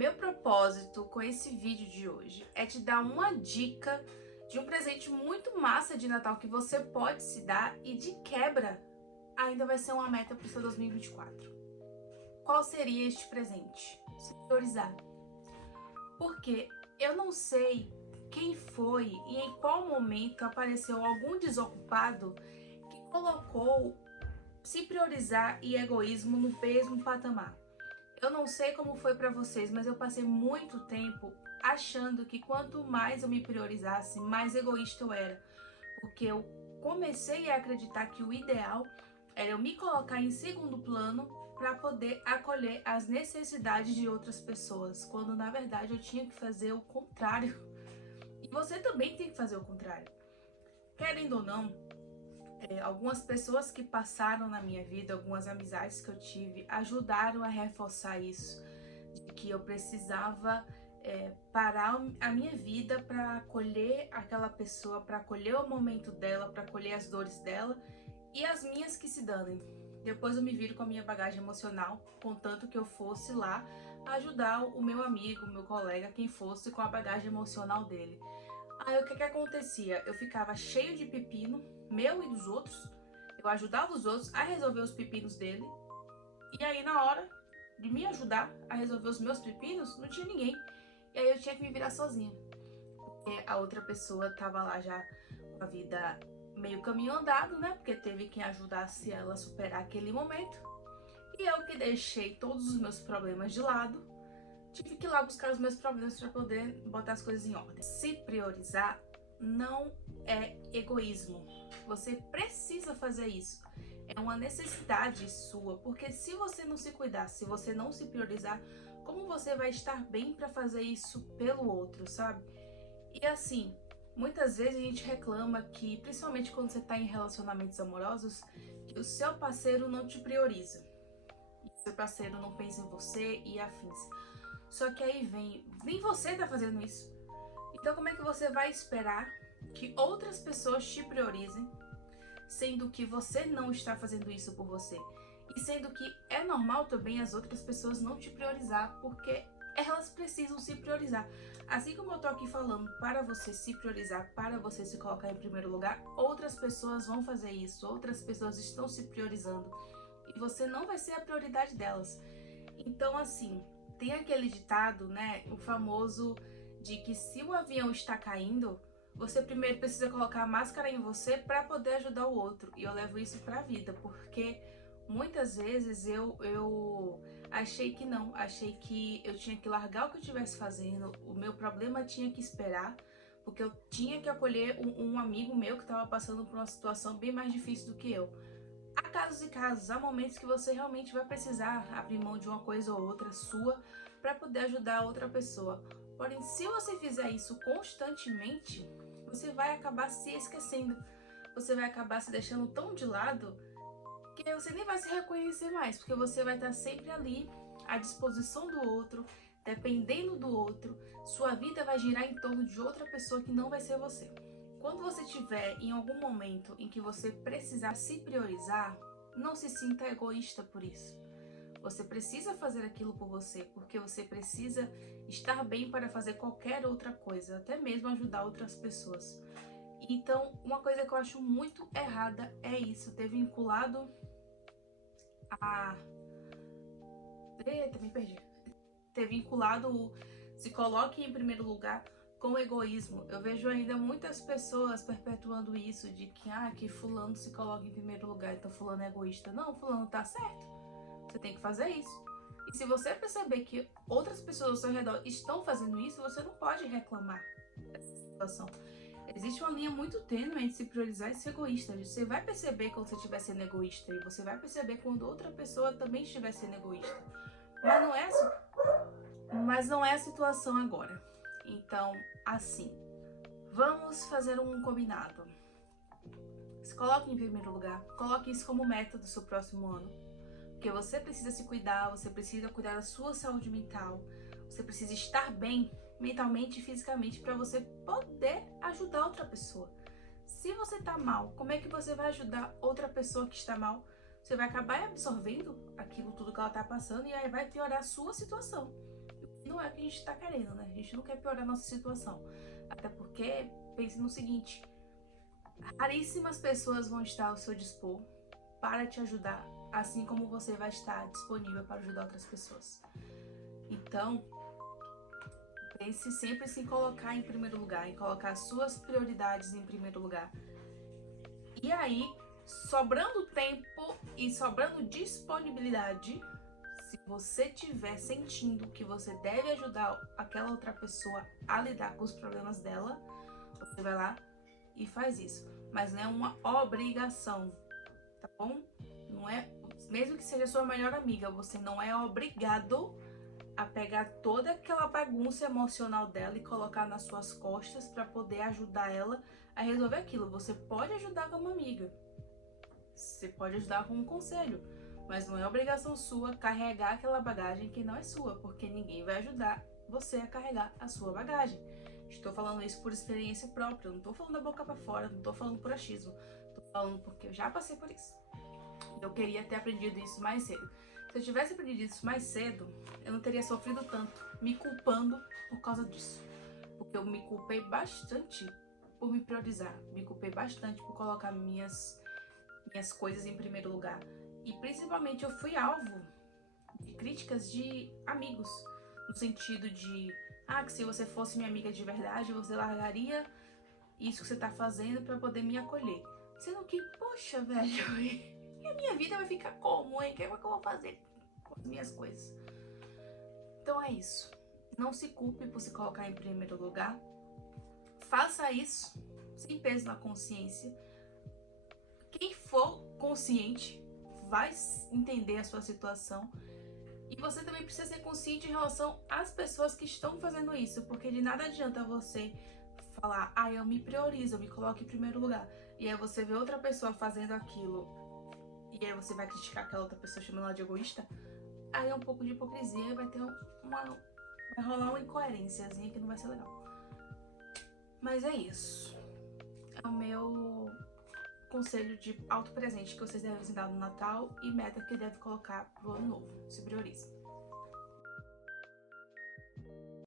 Meu propósito com esse vídeo de hoje é te dar uma dica de um presente muito massa de Natal que você pode se dar e de quebra ainda vai ser uma meta para o seu 2024. Qual seria este presente? Se priorizar. Porque eu não sei quem foi e em qual momento apareceu algum desocupado que colocou se priorizar e egoísmo no mesmo patamar. Eu não sei como foi pra vocês, mas eu passei muito tempo achando que quanto mais eu me priorizasse, mais egoísta eu era. Porque eu comecei a acreditar que o ideal era eu me colocar em segundo plano para poder acolher as necessidades de outras pessoas, quando na verdade eu tinha que fazer o contrário. E você também tem que fazer o contrário. Querendo ou não, algumas pessoas que passaram na minha vida, algumas amizades que eu tive, ajudaram a reforçar isso, de que eu precisava parar a minha vida para acolher aquela pessoa, para acolher o momento dela, para acolher as dores dela e as minhas que se danem. Depois eu me viro com a minha bagagem emocional, contanto que eu fosse lá ajudar o meu amigo, o meu colega, quem fosse com a bagagem emocional dele. Aí o que acontecia? Eu ficava cheio de pepino, meu e dos outros. Eu ajudava os outros a resolver os pepinos dele. E aí na hora de me ajudar a resolver os meus pepinos, não tinha ninguém. E aí eu tinha que me virar sozinha. Porque a outra pessoa tava lá já com a vida meio caminho andado, né? Porque teve quem ajudasse ela a superar aquele momento. E eu que deixei todos os meus problemas de lado, tive que ir lá buscar os meus problemas para poder botar as coisas em ordem. Se priorizar não é egoísmo. Você precisa fazer isso. É uma necessidade sua, porque se você não se cuidar, se você não se priorizar, como você vai estar bem para fazer isso pelo outro, sabe? E assim, muitas vezes a gente reclama que, principalmente quando você está em relacionamentos amorosos, que o seu parceiro não te prioriza. O seu parceiro não pensa em você e afins. Só que aí vem, nem você tá fazendo isso. Então como é que você vai esperar que outras pessoas te priorizem, sendo que você não está fazendo isso por você? E sendo que é normal também as outras pessoas não te priorizar, porque elas precisam se priorizar. Assim como eu tô aqui falando para você se priorizar, para você se colocar em primeiro lugar, outras pessoas vão fazer isso, outras pessoas estão se priorizando. E você não vai ser a prioridade delas. Então, assim, tem aquele ditado, né, o famoso de que se o avião está caindo, você primeiro precisa colocar a máscara em você para poder ajudar o outro. E eu levo isso para a vida, porque muitas vezes eu achei que não, achei que eu tinha que largar o que eu estivesse fazendo, o meu problema tinha que esperar, porque eu tinha que acolher um amigo meu que estava passando por uma situação bem mais difícil do que eu. Há casos e casos, há momentos que você realmente vai precisar abrir mão de uma coisa ou outra sua para poder ajudar a outra pessoa. Porém, se você fizer isso constantemente, você vai acabar se esquecendo. Você vai acabar se deixando tão de lado que você nem vai se reconhecer mais, porque você vai estar sempre ali à disposição do outro, dependendo do outro. Sua vida vai girar em torno de outra pessoa que não vai ser você. Quando você estiver em algum momento em que você precisar se priorizar, não se sinta egoísta por isso. Você precisa fazer aquilo por você, porque você precisa estar bem para fazer qualquer outra coisa, até mesmo ajudar outras pessoas. Então, uma coisa que eu acho muito errada é isso, ter vinculado a... Eita, me perdi. Ter vinculado o se coloque em primeiro lugar com o egoísmo. Eu vejo ainda muitas pessoas perpetuando isso de que fulano se coloca em primeiro lugar, então fulano é egoísta. Não, fulano tá certo. Você tem que fazer isso. E se você perceber que outras pessoas ao seu redor estão fazendo isso, você não pode reclamar dessa situação. Existe uma linha muito tênue entre se priorizar e ser egoísta. Você vai perceber quando você estiver sendo egoísta e você vai perceber quando outra pessoa também estiver sendo egoísta. Mas não é a situação agora. Então, assim, vamos fazer um combinado. Se coloque em primeiro lugar, coloque isso como meta do seu próximo ano. Porque você precisa se cuidar, você precisa cuidar da sua saúde mental, você precisa estar bem mentalmente e fisicamente para você poder ajudar outra pessoa. Se você tá mal, como é que você vai ajudar outra pessoa que está mal? Você vai acabar absorvendo aquilo tudo que ela tá passando e aí vai piorar a sua situação. não é o que a gente tá querendo, né? A gente não quer piorar a nossa situação. Até porque, pense no seguinte, raríssimas pessoas vão estar ao seu dispor para te ajudar, assim como você vai estar disponível para ajudar outras pessoas. Então, pense sempre em se colocar em primeiro lugar, em colocar suas prioridades em primeiro lugar. E aí, sobrando tempo e sobrando disponibilidade, se você estiver sentindo que você deve ajudar aquela outra pessoa a lidar com os problemas dela, você vai lá e faz isso. Mas não é uma obrigação, tá bom? Não é, mesmo que seja sua melhor amiga, você não é obrigado a pegar toda aquela bagunça emocional dela e colocar nas suas costas para poder ajudar ela a resolver aquilo. Você pode ajudar como amiga, você pode ajudar com um conselho, mas não é obrigação sua carregar aquela bagagem que não é sua, porque ninguém vai ajudar você a carregar a sua bagagem. Estou falando isso por experiência própria, eu não estou falando da boca para fora, não estou falando por achismo, estou falando porque eu já passei por isso. Eu queria ter aprendido isso mais cedo. Se eu tivesse aprendido isso mais cedo, eu não teria sofrido tanto, me culpando por causa disso. Porque eu me culpei bastante por me priorizar, me culpei bastante por colocar minhas coisas em primeiro lugar. E principalmente eu fui alvo de críticas de amigos, no sentido de, que se você fosse minha amiga de verdade, você largaria isso que você tá fazendo pra poder me acolher. Sendo que, poxa, velho, e a minha vida vai ficar como, hein? O que eu vou fazer com as minhas coisas? Então é isso. Não se culpe por se colocar em primeiro lugar. Faça isso sem peso na consciência. Quem for consciente vai entender a sua situação. E você também precisa ser consciente em relação às pessoas que estão fazendo isso, porque de nada adianta você falar, eu me priorizo, eu me coloco em primeiro lugar. E aí você vê outra pessoa fazendo aquilo, e aí você vai criticar aquela outra pessoa chamando ela de egoísta. Aí é um pouco de hipocrisia, vai rolar uma incoerênciazinha que não vai ser legal. Mas é isso. É o meu conselho de auto-presente que vocês devem dar no Natal e meta que deve colocar pro ano novo. Se priorize.